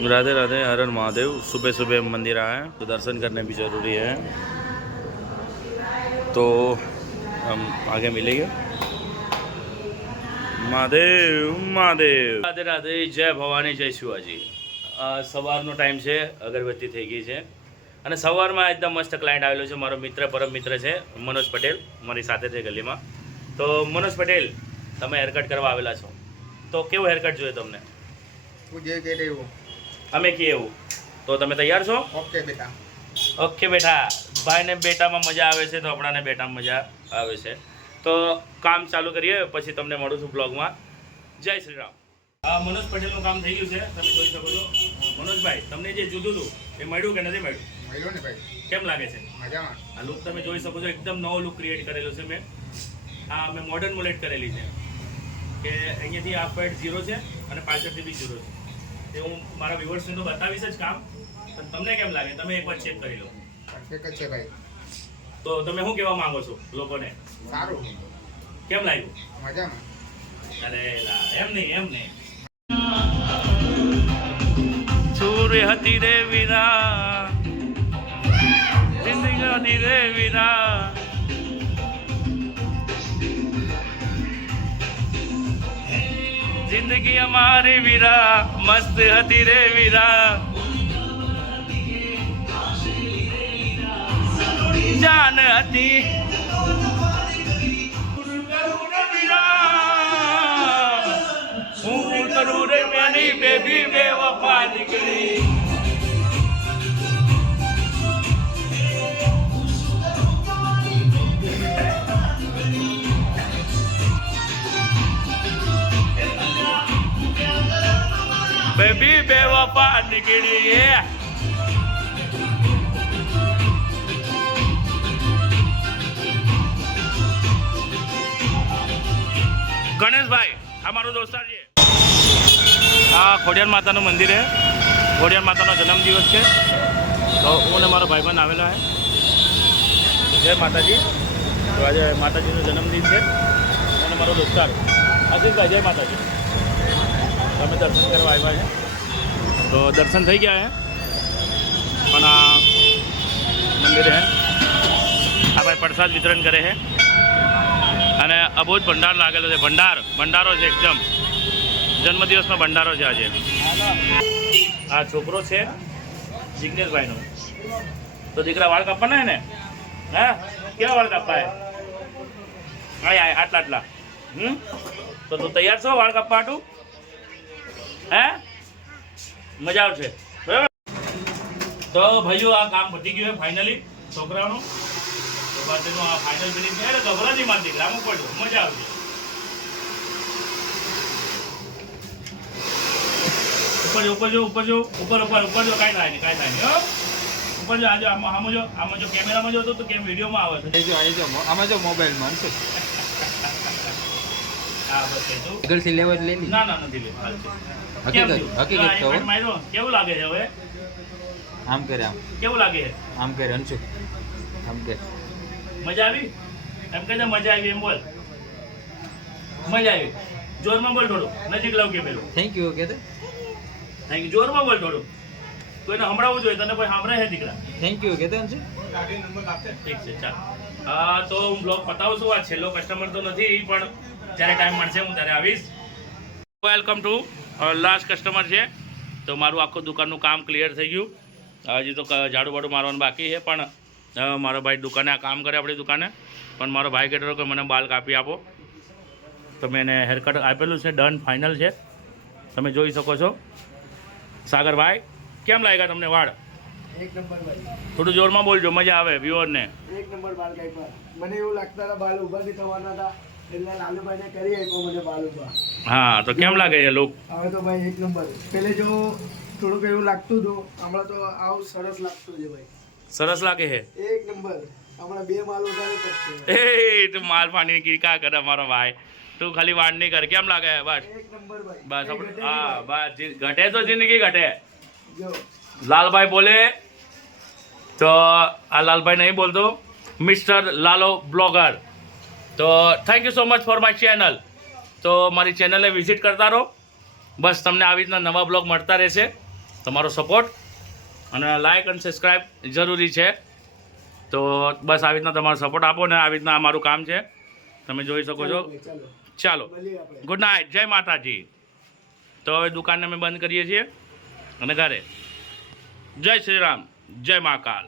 राधे राधे, हर हर महादेव। सुबह सुबह मंदिर आए हैं तो दर्शन करने भी जरूरी है, तो हम आगे मिलेंगे। महादेव महादेव, राधे राधे, जय ભવાની, જય શિવાજી। સવારનો ટાઈમ છે, અગરબત્તી થઈ ગઈ છે અને સવારમાં એકદમ મસ્ત ક્લાયન્ટ આવેલો છે, મારો મિત્ર, પરમ મિત્ર છે મનોજ પટેલ, મારી સાથે છે ગલીમાં। તો મનોજ પટેલ, તમે હેરકટ કરવા આવેલા છો, તો કેવું હેરકટ જોઈએ તમને? અમે કહીએ એવું, તો તમે તૈયાર છો? ઓકે બેટા, ઓકે બેટા। ભાઈને બેટામાં મજા આવે છે તો આપણાને બેટામાં મજા આવે છે, તો કામ ચાલુ કરીએ, પછી તમને મળું છું બ્લોગમાં। જય શ્રી રામ। મનોજ પટેલનું કામ થઈ ગયું છે, તમે જોઈ શકો છો। મનોજભાઈ, તમને જે જોતું હતું એ મળ્યું કે નથી મળ્યું? મળ્યો ને ભાઈ, કેમ લાગે છે? મજામાં। આ લુક તમે જોઈ શકો છો, એકદમ નવો લુક ક્રિએટ કરેલો છે મેં। મેં મોડર્ન મોલેટ કરેલી છે કે અહીંયાથી આ પેડ 0 છે અને પાછળથી બી 0 છે। તે હું મારા વ્યુઅર્સને તો બતાવીશ જ કામ, પણ તમને કેમ લાગે તમે એકવાર ચેક કરી લો। પરફેક્ટ છે ભાઈ। તો તમે શું કહેવા માંગો છો લોકોને? સારું, કેમ લાગ્યું? મજામાં। અરે એમ નહીં સૂર્ય હતી રે વીરા, જિંદગી હતી રે વીરા, જિંદગી અમારી વીરા, મસ્ત હતી રે વીરા, જાન હતી હું કરું રે મેરી બેબી બેવફા નીકળી। બેબી બેવફા નીકળી। ગણેશભાઈ, આ મારો દોસ્તાર છે। આ ખોડિયાર માતાનું મંદિર છે, ખોડિયાર માતાનો જન્મદિવસ છે, તો હું ને મારો ભાઈબંધ આવેલા છે। જય માતાજી। તો આજે માતાજીનો જન્મદિન છે અને મારો દોસ્તાર આશીષભાઈ, જય માતાજી। અમે દર્શન કરવા આવ્યા છે, તો દર્શન થઈ ગયા છે, પણ આ મંદિર છે, આ ભાઈ પ્રસાદ વિતરણ કરે છે અને અબોધ ભંડાર લાગેલો છે, ભંડારો છે, એકદમ જન્મદિવસનો ભંડારો છે આજે। આ છોકરો છે જિગ્નેશભાઈનો, તો દીકરા વાળ કાપવાના ને? હા, કેવા વાળ કાપવા? આટલા તો તું તૈયાર છો વાળ કાપવા હાટું? હે, મજા આવશે બરાબર? તો ભાઈઓ, આ કામ પતી ગયું છે ફાઇનલી છોકરાનું, તો બસ એનું આ ફાઇનલ ફિનિશ છે ને, ગભરાજી માર દીકરા આમ પડ્યો, મજા આવશે। ઉપર જો ઉપર જો કાંઈ થાય નહીં હો। ઉપર જો આજે આમાં જો કેમેરામાં જો તો કેમ વિડીયોમાં આવે છે? આમાં જો મોબાઈલમાં છે। હા, બસ એ તો ગલથી લેવા જ લેલી? ના નથી લે, હકીકત તો કેવું લાગે છે હવે? આમ કરે, આમ કેવું લાગે છે? આમ કરે અંશુ, આમ કરે। મજા આવી? એમ કહે મજા આવી, એમ બોલ મજા આવી। જોરમાં બોલ, થોડું નજીક લાવ કે પેલું। થેન્ક યુ કે થેન્ક યુ, જોરમાં બોલ થોડું, કોઈને સંભળાવવું જોઈએ, તને કોઈ સાંભળે છે દીકરા? થેન્ક યુ કે અંશુ। ઠીક છે, ચાલ। તો હું બ્લોગ પતાવું છું, આ છેલ્લો કસ્ટમર તો નથી, પણ જ્યારે ટાઈમ મળશે હું ત્યારે આવીશ। વેલકમ ટુ લાસ્ટ કસ્ટમર છે, તો મારું આખું દુકાનનું કામ ક્લિયર થઈ ગયું, હજી તો ઝાડુ બાડું મારવાનું બાકી છે, પણ મારો ભાઈ દુકાને આ કામ કરે આપણી દુકાને, પણ મારો ભાઈ કહેતો કે મને બાલ કાપી આપો, તો મેં એને હેરકટ આપેલું છે, ડન ફાઇનલ છે, તમે જોઈ શકો છો। સાગરભાઈ, કેમ લાગ્યા તમને વાળ? એક નંબર ભાઈ, થોડું જોરમાં બોલજો, મજા આવે વ્યુઅરને। એક નંબર બાલ કાપ્યા। મને એવું લાગતા હતા બાલ ઉભા નહીં થવાના હતા, એટલે લાલુભાઈને કરી આપ્યો મને બાલ ઉભા। હા, તો કેમ લાગે એ લુક? હવે તો ભાઈ એક નંબર। પેલે જો થોડુંક એવું લાગતું હતું, હમણાં તો આવું સરસ લાગતું છે ભાઈ, સરસ લાગે છે, એક નંબર। હમણાં 2 માલ વધારે પડશે। એ તું માલ પાણી કી કા કરે મારો ભાઈ, તું ખાલી વાડ નહીં કર, કેમ લાગે? બસ એક નંબર ભાઈ, બસ આપણે હા, બસ ઘટે તો જિંદગી ઘટે। જો લાલભાઈ બોલે તો આ લાલભાઈ નહીં બોલતો, મિસ્ટર લાલો બ્લોગર। તો thank you so much for my channel. તો મારી ચેનલને વિઝિટ કરતા રહો, બસ તમને આવી રીતના નવા બ્લોગ મળતા રહેશે। તમારો સપોર્ટ અને લાઇક અને સબસ્ક્રાઈબ જરૂરી છે. તો બસ આવી રીતના તમારો સપોર્ટ આપો ને આવી રીતના અમારું કામ છે, તમે જોઈ શકો છો. ચાલો ચાલો, મળીએ આપણે. ગુડ નાઇટ, જય માતાજી. તો હવે દુકાનને અમે બંધ કરીએ છીએ અને ઘરે. જય શ્રી રામ, જય મહાકાલ.